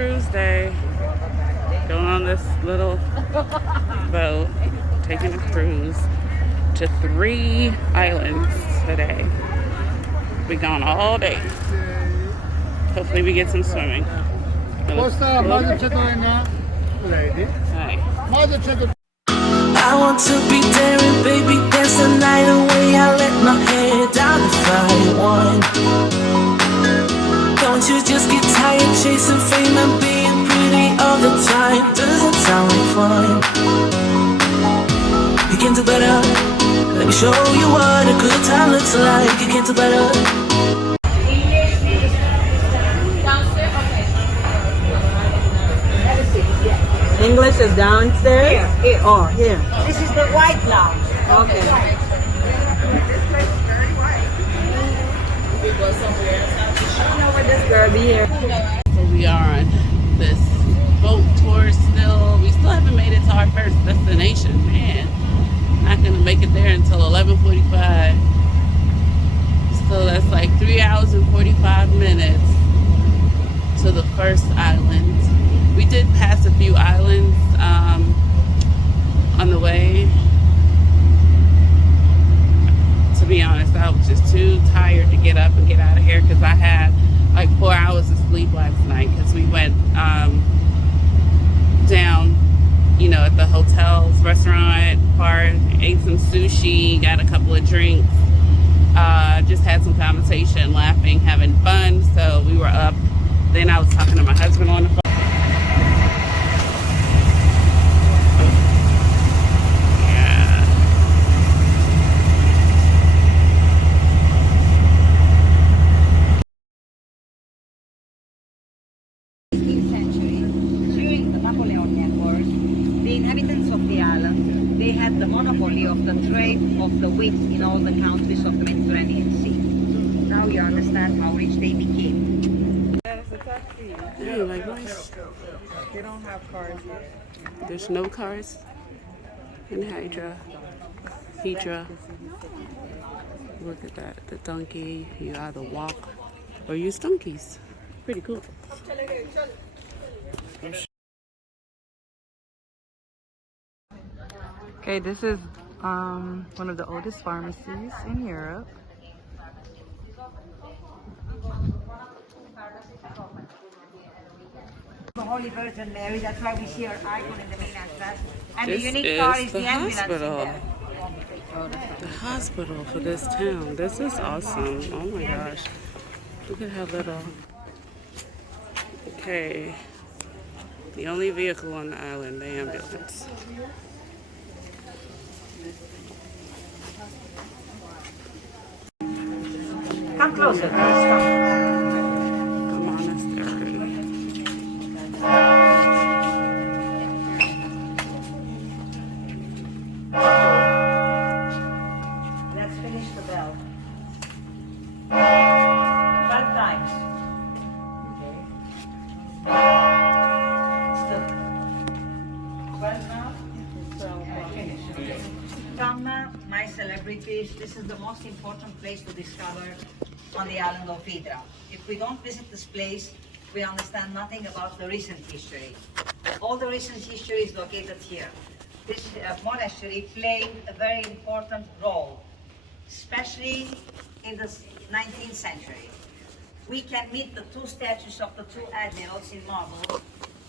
cruise day. Going on this little boat, taking a cruise to 3 islands today. We gone all day. Hopefully we get some swimming. Hi. I want to be daring, baby, dance the night away. I let my head down to fight one. Don't you just get tired chasing fame and being pretty all the time? Doesn't sound like fun. You can do better. Let me show you what a good time looks like. You can do better. English is downstairs? Here. Oh, here. This is the white lounge. Okay. This place is very white. I don't know where this girl be here. So we are on this boat tour still. We still haven't made it to our first destination. Man, not gonna make it there until 11:45. So that's like 3 hours and 45 minutes to the first island. We did pass a few islands on the way. To be honest, I was just too tired to get up and get out of here because I had like 4 hours of sleep last night because we went down, you know, at the hotel's restaurant part, ate some sushi, got a couple of drinks, just had some conversation, laughing, having fun. So we were up. Then I was talking to my husband on the phone. They had the monopoly of the trade of the wheat in all the countries of the Mediterranean Sea. Now you understand how rich they became. Yeah, like nice. They don't have cars here. There's no cars in Hydra. Look at that, the donkey. You either walk or use donkeys. Pretty cool. Okay, this is one of the oldest pharmacies in Europe. The Holy Virgin Mary, that's why we see her icon in the main entrance. And This the unique is part is the the ambulance in hospital. there. The hospital for this town. This is awesome. Oh my gosh. Look at how little. Okay. The only vehicle on the island, the ambulance. Come closer. The monastery. Let's finish the bell. 12 times. Still. 12 now? Finish. Come, my celebrities. This is the most important place to discover on the island of Hydra. If we don't visit this place, we understand nothing about the recent history. All the recent history is located here. This monastery played a very important role, especially in the 19th century. We can meet the 2 statues of the 2 admirals in marble,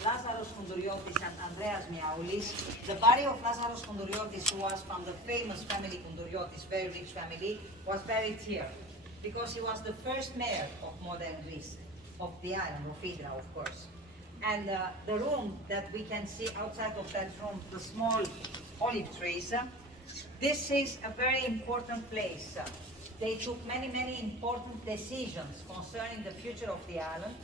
Lazaros Koundouriotis and Andreas Miaoulis. The body of Lazaros Koundouriotis, who was from the famous family Koundouriotis, very rich family, was buried here, because he was the first mayor of modern Greece, of the island of Hydra, of course. And the room that we can see outside of that room, the small olive trees, this is a very important place. They took many important decisions concerning the future of the island,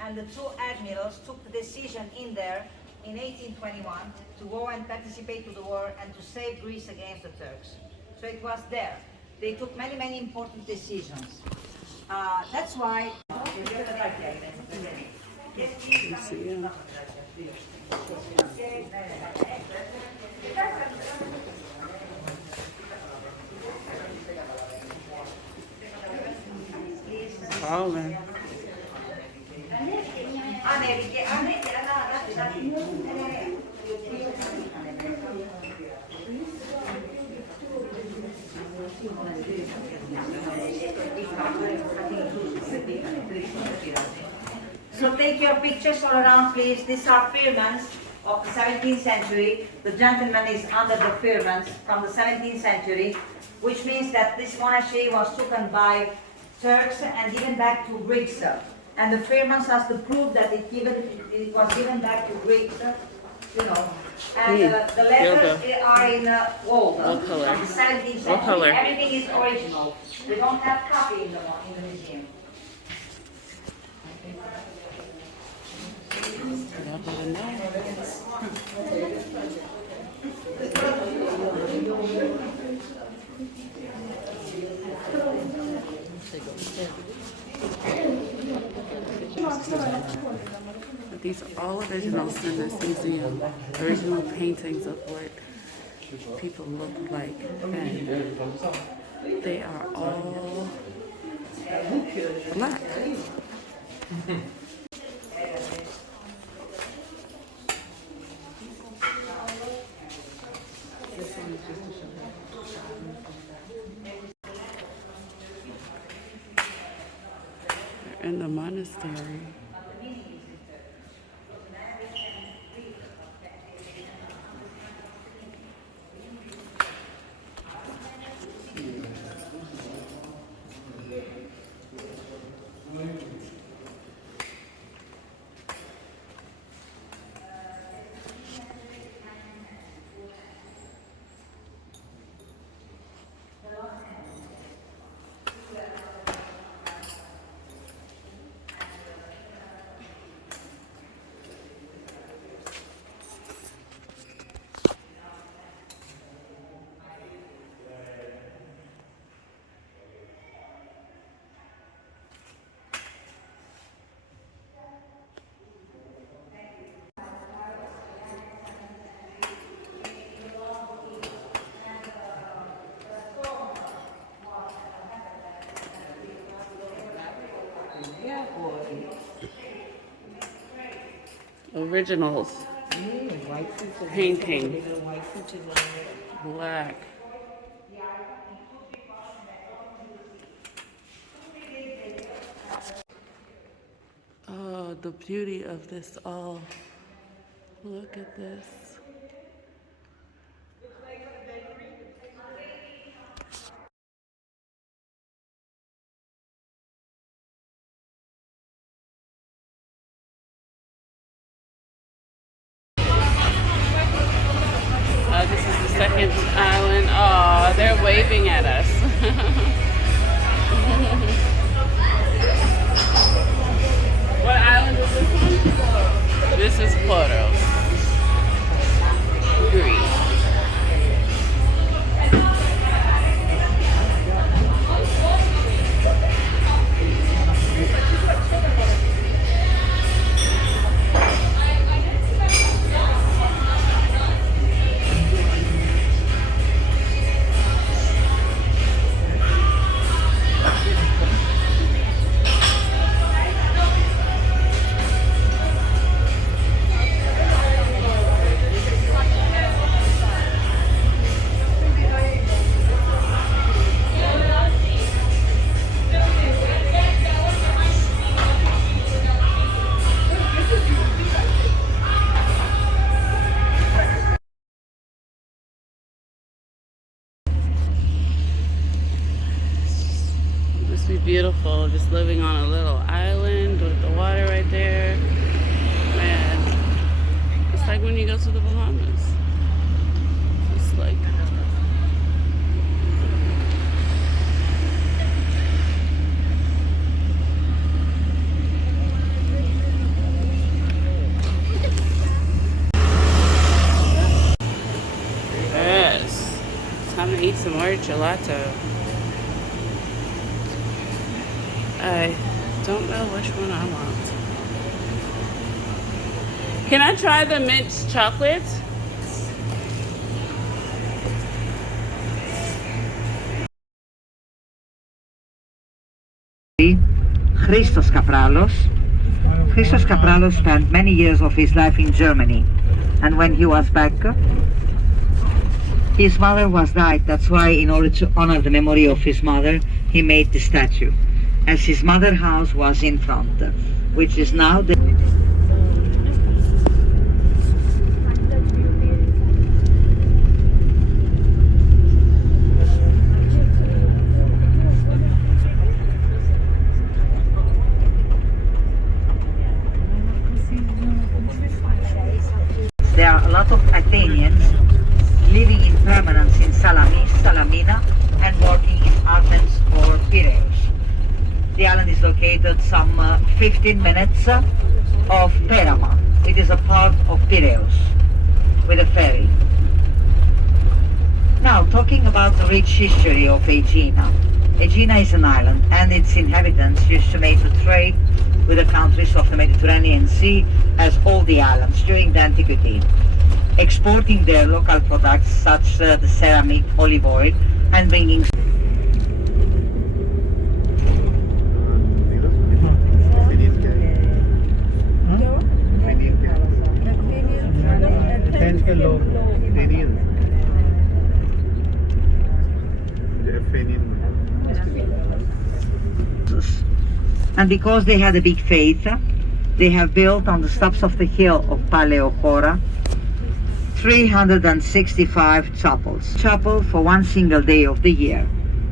and the 2 admirals took the decision in there in 1821 to go and participate to the war and to save Greece against the Turks. So it was there. They took many important decisions. That's why. Calling. So take your pictures all around, please. These are firmans of the 17th century. The gentleman is under the firmans from the 17th century, which means that this monastery was taken by Turks and given back to Greeks. And the firmans has to prove that it was given back to Greeks, you know. And the letters are in gold from the 17th century. Everything is original. We don't have copy in the museum. But these are all originals in this museum. Original paintings of what people look like. And they are all black. They're in the monastery. Originals. Painting. Black. Oh, the beauty of this all. Look at this. This is the second island. Oh, they're waving at us. What island is this one? This is Poros, Greece. Beautiful, just living on a little island with the water right there. Man, it's like when you go to the Bahamas. It's like yes, time to eat some more gelato. I don't know which one I want. Can I try the mint chocolate? Christos Kapralos. Christos Kapralos spent many years of his life in Germany, and when he was back, his mother was died. That's why, in order to honor the memory of his mother, he made the statue, as his mother's house was in front. which is now the There are a lot of Athenians living in permanence in Salamina and working in Athens or Piraeus. The island is located some 15 minutes of Perama. It is a part of Piraeus with a ferry. Now, talking about the rich history of Aegina. Aegina is an island and its inhabitants used to make a trade with the countries of the Mediterranean Sea as all the islands during the antiquity, exporting their local products such as the ceramic, olive oil, and bringing and because they had a big faith, they have built on the steps of the hill of Paleochora 365 chapels. Chapel for one single day of the year,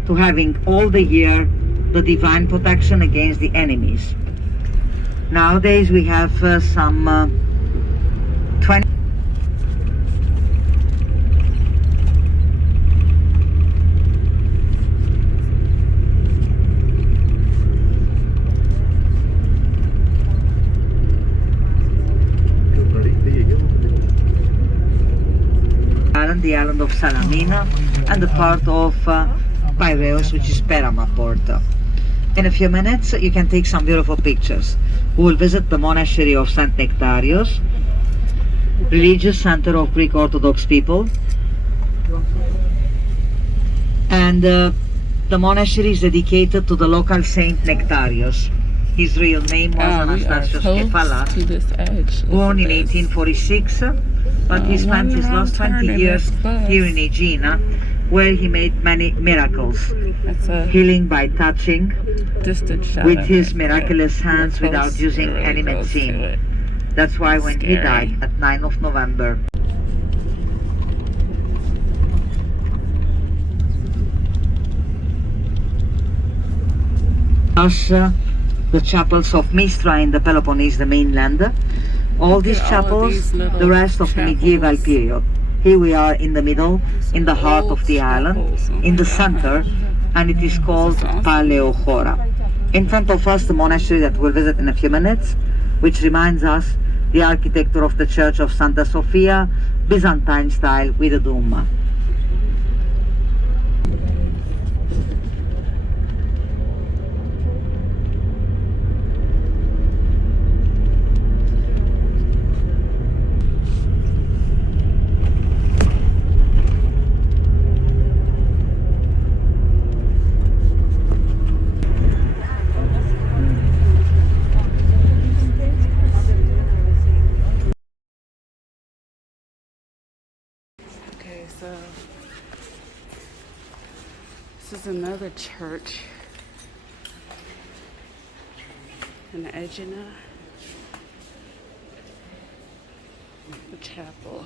to having all the year the divine protection against the enemies. Nowadays we have some 20 the island of Salamina and the part of Piraeus, which is Perama port. In a few minutes you can take some beautiful pictures. We will visit the monastery of St. Nectarios, religious center of Greek Orthodox people, and the monastery is dedicated to the local Saint Nectarios. His real name was Anastasios Kefalas, born in 1846, but he spent his last 20 years here in Aegina, where he made many miracles, healing by touching with his miraculous hands without using any medicine. That's why when he died at 9th of November, thus the chapels of Mistra in the Peloponnese, the mainland. All these chapels, the rest of the medieval period. Here we are in the middle, in the heart of the island, in the center, and it is called Paleochora. In front of us, the monastery that we'll visit in a few minutes, which reminds us the architecture of the Church of Santa Sofia, Byzantine style with a dome. So this is another church in Aegina, the chapel.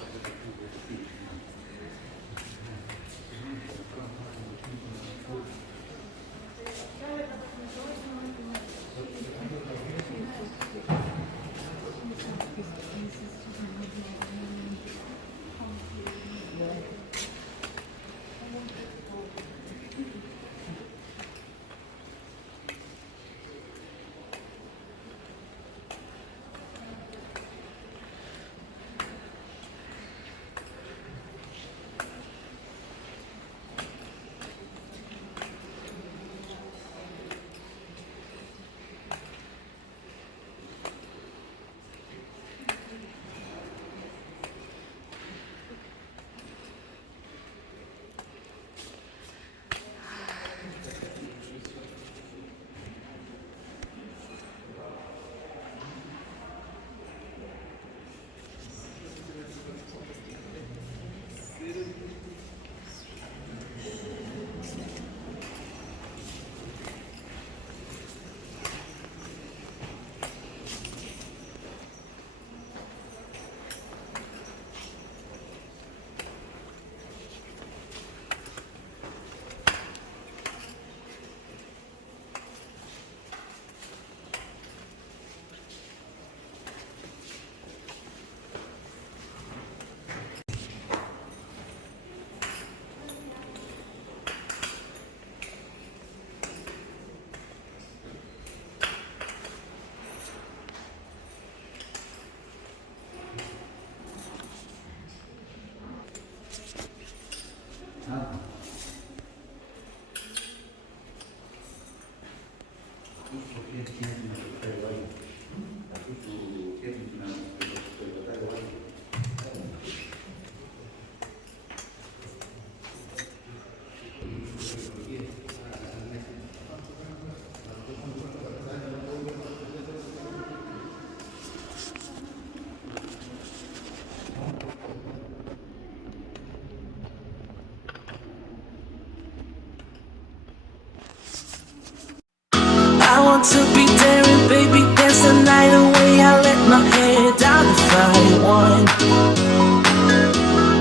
want to be daring, baby, dance the night away. I let my hair down the fire one.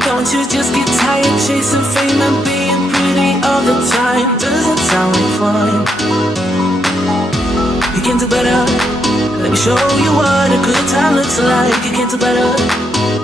Don't you just get tired chasing fame and being pretty all the time? Doesn't sound like fun. You can do better. Let me show you what a good time looks like. You can do better.